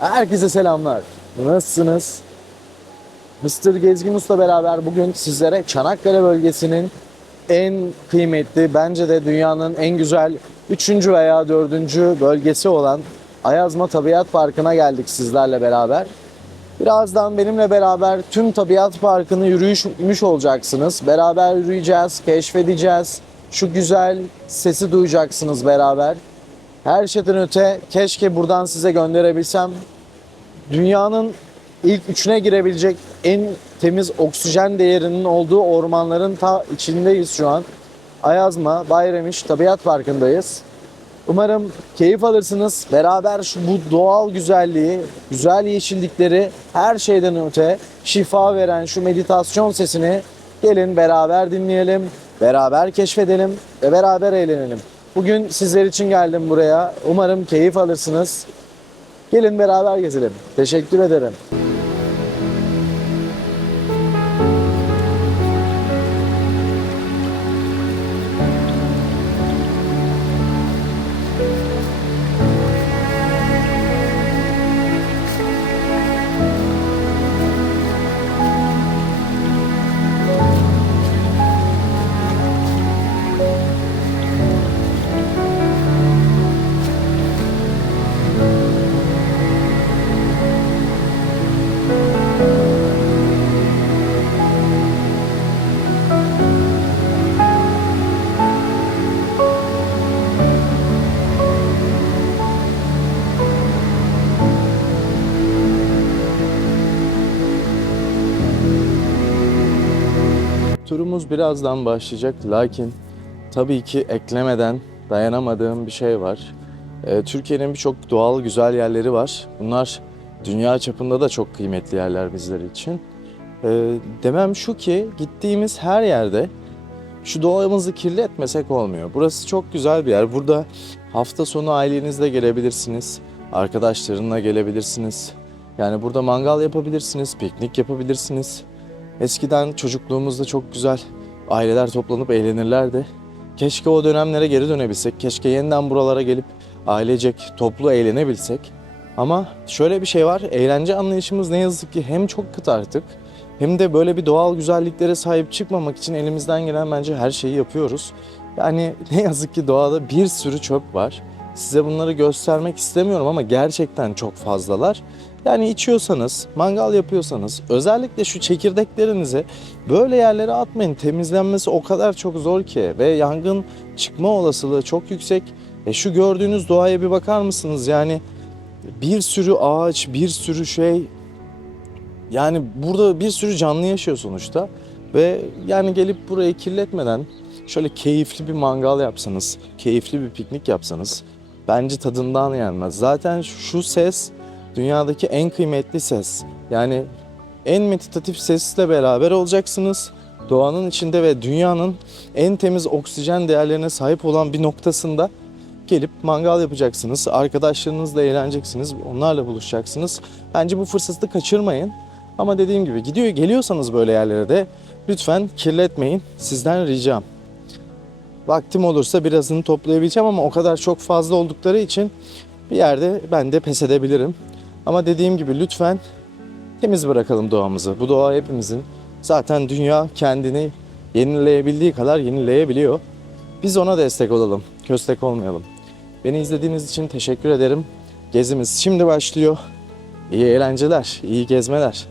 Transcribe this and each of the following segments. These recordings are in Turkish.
Herkese selamlar. Nasılsınız? Mr. Gezgin Usta beraber bugün sizlere Çanakkale bölgesinin en kıymetli, bence de dünyanın en güzel 3. veya 4. bölgesi olan Ayazma Tabiat Parkı'na geldik sizlerle beraber. Birazdan benimle beraber tüm Tabiat Parkı'nı yürümüş olacaksınız. Beraber yürüyeceğiz, keşfedeceğiz. Şu güzel sesi duyacaksınız beraber. Her şeyden öte keşke buradan size gönderebilsem. Dünyanın ilk 3'üne girebilecek en temiz oksijen değerinin olduğu ormanların ta içindeyiz şu an. Ayazma, Bayramiç Tabiat Parkı'ndayız. Umarım keyif alırsınız. Beraber bu doğal güzelliği, güzel yeşillikleri, her şeyden öte şifa veren şu meditasyon sesini gelin beraber dinleyelim, beraber keşfedelim ve beraber eğlenelim. Bugün sizler için geldim buraya. Umarım keyif alırsınız. Gelin beraber gezelim. Teşekkür ederim. Turumuz birazdan başlayacak, lakin tabii ki eklemeden dayanamadığım bir şey var. Türkiye'nin birçok doğal güzel yerleri var. Bunlar dünya çapında da çok kıymetli yerler bizler için. Demem şu ki gittiğimiz her yerde şu doğamızı kirletmesek olmuyor. Burası çok güzel bir yer. Burada hafta sonu ailenizle gelebilirsiniz, arkadaşlarınla gelebilirsiniz. Yani burada mangal yapabilirsiniz, piknik yapabilirsiniz. Eskiden çocukluğumuzda çok güzel aileler toplanıp eğlenirlerdi. Keşke o dönemlere geri dönebilsek, keşke yeniden buralara gelip ailecek toplu eğlenebilsek. Ama şöyle bir şey var, eğlence anlayışımız ne yazık ki hem çok kıt artık, hem de böyle bir doğal güzelliklere sahip çıkmamak için elimizden gelen bence her şeyi yapıyoruz. Yani ne yazık ki doğada bir sürü çöp var. Size bunları göstermek istemiyorum ama gerçekten çok fazlalar. Yani içiyorsanız, mangal yapıyorsanız özellikle şu çekirdeklerinizi böyle yerlere atmayın. Temizlenmesi o kadar çok zor ki ve yangın çıkma olasılığı çok yüksek. Şu gördüğünüz doğaya bir bakar mısınız? Yani bir sürü ağaç, bir sürü şey. Yani burada bir sürü canlı yaşıyor sonuçta. Ve yani gelip burayı kirletmeden şöyle keyifli bir mangal yapsanız, keyifli bir piknik yapsanız bence tadından yenmez. Zaten şu ses dünyadaki en kıymetli ses. Yani en meditatif sesle beraber olacaksınız. Doğanın içinde ve dünyanın en temiz oksijen değerlerine sahip olan bir noktasında gelip mangal yapacaksınız. Arkadaşlarınızla eğleneceksiniz. Onlarla buluşacaksınız. Bence bu fırsatı kaçırmayın. Ama dediğim gibi geliyorsanız böyle yerlere de lütfen kirletmeyin. Sizden ricam. Vaktim olursa birazını toplayabileceğim ama o kadar çok fazla oldukları için bir yerde ben de pes edebilirim. Ama dediğim gibi lütfen temiz bırakalım doğamızı. Bu doğa hepimizin. Zaten dünya kendini yenileyebildiği kadar yenileyebiliyor. Biz ona destek olalım, köstek olmayalım. Beni izlediğiniz için teşekkür ederim. Gezimiz şimdi başlıyor. İyi eğlenceler, iyi gezmeler.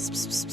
Pıs pıs pıs